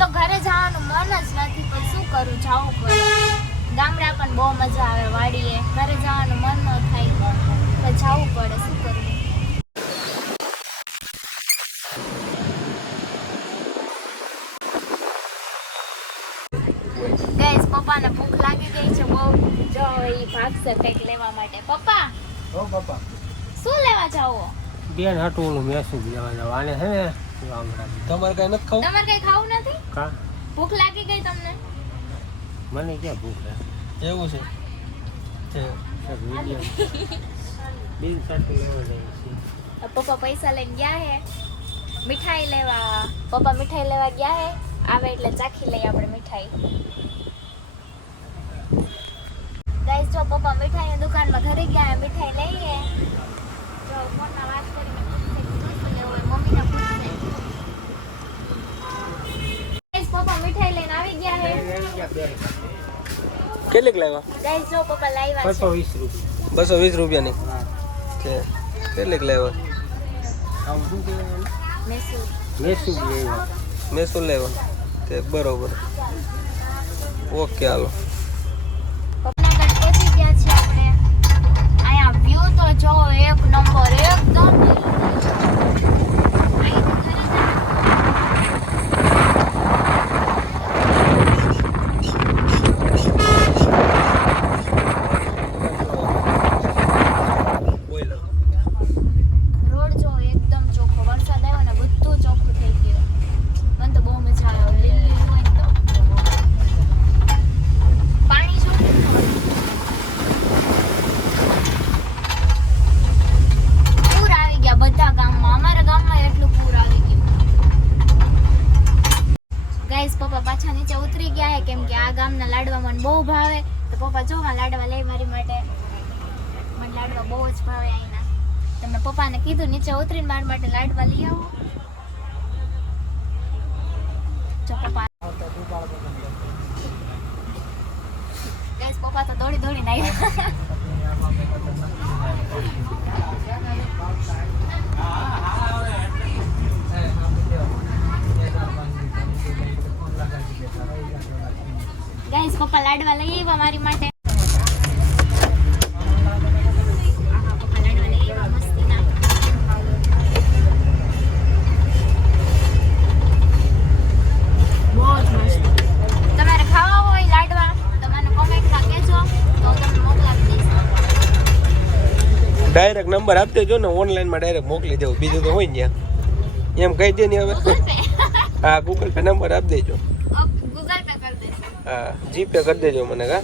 તો ઘરે જવાનું મન જ નથી, પણ શું કરું, જવું પડે. ગામડા પણ બહુ મજા આવે વાડીએ, ઘરે જવાનું મન ન થાય તો જવું પડે, શું કરવું. ગાઈસ પપ્પાને ભૂખ લાગી ગઈ છે બહુ, જો એ ભાગશે કંઈક લેવા માટે. પપ્પા પપ્પા શું લેવા જાવો? બેન હાટું ઓલું મેસું લેવા જાવ. આને છે ને તમારે કઈ નથી ખાવું? તમારે કઈ ખાવું નથી? કા ભૂખ લાગી ગઈ તમને? મને ક્યાં ભૂખ લાગે? એવું છે બિલ સાટું લેવા જાય છે. પપ્પા પૈસા લઈને ગયા હે મીઠાઈ લેવા. પપ્પા મીઠાઈ લેવા ગયા હે, આવે એટલે ચાખી લઈએ આપણે મીઠાઈ. ગાઈસ જો પપ્પા મીઠાઈની દુકાનમાં ઘરે ગયા હે, મીઠાઈ લઈએ. જો ફોનમાં વાત કરીને પૂછશે શું લેવું હોય, મમ્મીને પૂછશે. ગાઈસ પપ્પા મીઠાઈ લઈને આવી ગયા હે. કેટલીક લાવ્યા? ગાઈસ જો પપ્પા લાવ્યા છે 220 રૂપિયાની. કે કેટલીક લાવ્યા? મેસૂર લેવા. તે બરોબર. ઓકે હાલો. પહોંચી ગયા છીએ આપણે. અહીંયા વ્યૂ તો જો એક નંબર, એકદમ રોડ જો એકદમ ચોખ્ખો. વરસાદ આવ્યો ને બધું ચોખ્ખું થઈ ગયું. મને તો બહુ મજા આવે. લીલી હોય ને તો પાણી જો પૂર આવી ગયા બધા ગામમાં. અમારા ગામમાં એટલું પૂર આવી ગયું. ગાઈસ પપ્પા પાછા નીચે ઉતરી ગયા હે, કેમ કે આ ગામના લાડવા મને બહુ ભાવે. તો પપ્પા જો આ લાડવા લઈ મારી માટે. મને લાડવા બહુ જ ભાવે અહીંના. તમે પપ્પાને કીધું નીચે ઉતરીને મારા માટે લાડવા લઈ આવો. જો પપ્પા ગાઈસ પપ્પા તો દોડી દોડીને આવ્યા. ગાઈસ પપ્પા લાડવા લઈ આવ્યા મારી માટે. પપ્પા લાડવા લઈ આવ્યા મસ્તીના. બહુ જ મસ્ત. તમારે ખાવા હોય લાડવા તો મને કોમેન્ટમાં કહેજો, તો હું તમને મોકલાવી દઈશ. ડાયરેક્ટ નંબર આપી દેજો ને, ઓનલાઈનમાં ડાયરેક્ટ મોકલી દેવું. બીજું તો હોય ને એમ કહી દે ને હવે. ગૂગલ પે હા ગૂગલ પે નંબર આપી દેજો. ગૂગલ પે કરી દઈશ. હા જીપે કરી દેજો મને. કા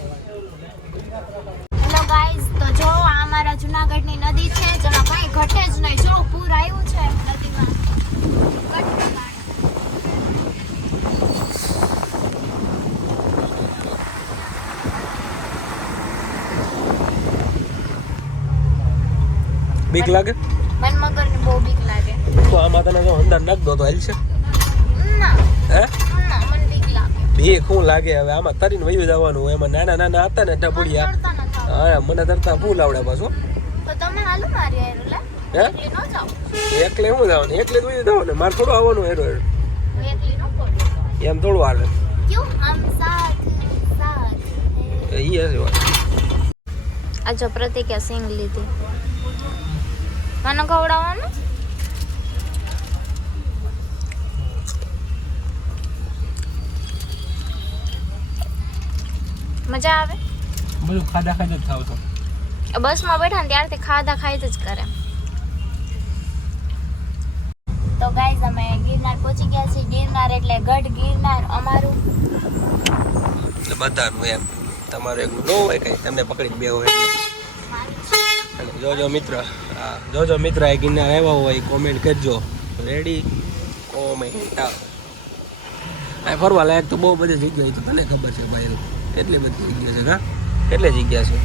હેલો ગાઈઝ, તો જો આ અમારા જુનાગઢની નદી છે, જેમાં કઈ ઘટે જ નહીં. જો પૂર આવ્યું છે નદીમાં. બીક લાગે? મન મગરની બહુ બીક લાગે. તો આમાં તને જો અંદર નાખ દો તો હાલશે? ના હે ના, મને બીક લાગે. બીક શું લાગે? હવે આમાં તરીને વયું જવાનું. એમાં નાના નાના હતા ને ટપુડિયા. તરતા ન થાવ. હા મને તરતા ફૂલ આવડે પાછું. તો તમે હાલો મારી હારે લે. હે એકલી ન જાઓ. એકલે શું જવાનું? એકલે જ વયું જવાનું. મારે થોડું આવવાનું હેરો હેરો. હું એકલી ન પડું. એમ થોડું હાલે. ક્યું હમ સાથ સાથ હે. ઈ હશે વાત. આ જો પ્રતિકે સિંગ લીધી. મને ખવડાવવાનું? મજા આવે? બધું ખાધા ખાધા જ ખાવ છો. બસમાં બેઠા ને ત્યારથી ખાધા ખાઈ જ કરે. તો ગાઈઝ અમે ગિરનાર પહોંચી ગયા છીએ. ગિરનાર એટલે ગઢ ગિરનાર અમારું. એટલે બધાનું એમ. તમારું એકલું ન હોય કઈ, તમને પકડી બે હોય. અને જોજો મિત્ર, હા જોજો મિત્ર આ ગિરનાર આવ્યા હોય કોમેન્ટ કરજો. Ready comment. આ ફરવા લાયક તો બહુ બધી જગ્યાએ તો તને ખબર છે ભાઈ. એટલી બધી જગ્યા છે. હા કેટલી જગ્યા છે?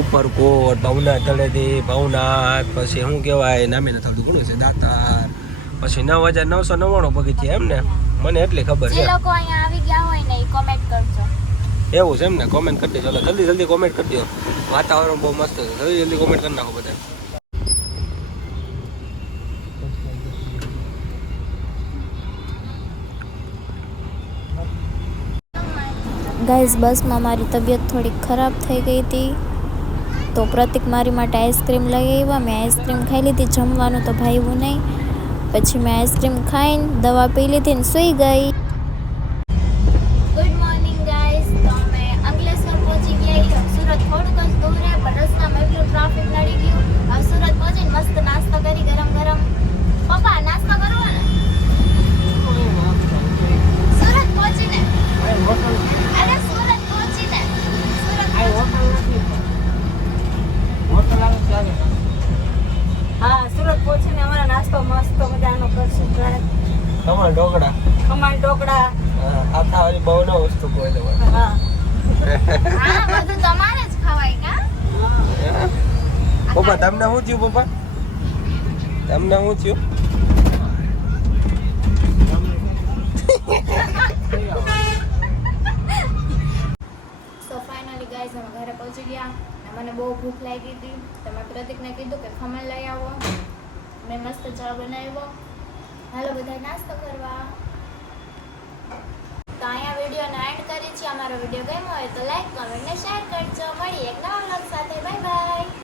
ઉપરકોટ, ભવનાથ તળેટી, ભવનાથ, પછી શું કહેવાય નામે નથી આવતું, ઘણું છે. દાતાર, પછી 9999 પગથિયા એમ ને, મને એટલી ખબર છે. જે લોકો અહીંયા આવી ગયા હોય ને એ કોમેન્ટ કરજો. એવું છે એમ ને? કોમેન્ટ કરી દેજો. જલ્દી જલ્દી કોમેન્ટ કરી દો. વાતાવરણ બહુ મસ્ત છે. જલ્દી જલ્દી કોમેન્ટ કરી નાખો બધા. ગાઈઝ બસમાં મારી તબિયત થોડી ખરાબ થઈ ગઈ હતી, તો પ્રતિક મારી માટે આઈસ્ક્રીમ લઈ આવ્યા. મેં આઈસ્ક્રીમ ખાઈ લીધી, જમવાનું તો ભાવ્યું નહીં. પછી મેં આઈસ્ક્રીમ ખાઈને દવા પી લીધી ને સૂઈ ગઈ. Good morning guys. તો અમે અંકલેશ્વર પહોંચી ગયા. સુરત થોડુંક જ દૂર છે, પણ રસ્તામાં એટલું ટ્રાફિક નડી ગયું. હવે સુરત પહોંચીને મસ્ત નાસ્તો કરી ગરમ ગરમ. પપ્પા નાસ્તો કરવો ને? સુરત પહોંચીને અરે સુરત પહોંચીને હા, સુરત પહોંચીને અમારો નાસ્તો મસ્ત મજાનો કરશું. ખમણ ઢોકળા, ખમણ ઢોકળા. આથા વાળી બહુ ન વસ્તુ કોઈ લેવા. હા, હા બધું તમારે જ ખવાય કા? પપ્પા તમને શું થયું? પપ્પા તમને શું થયું? સો ફાઇનલી ગાઈઝ અમે ઘરે પહોંચી ગયા. મને બહુ ભૂખ લાગી હતી, તો મેં પ્રતિકને કીધું કે ખમણ લઈ આવો. મેં મસ્ત ચા બનાવ્યો. હાલો બધા નાસ્તો કરવા. તો અહીંયા વિડીયોને એન્ડ કરી છે. અમારો વિડીયો ગમ્યો હોય તો લાઈક, કમેન્ટ ને શેર કરજો. મળીએ એક નવા વ્લોગ સાથે. Bye bye.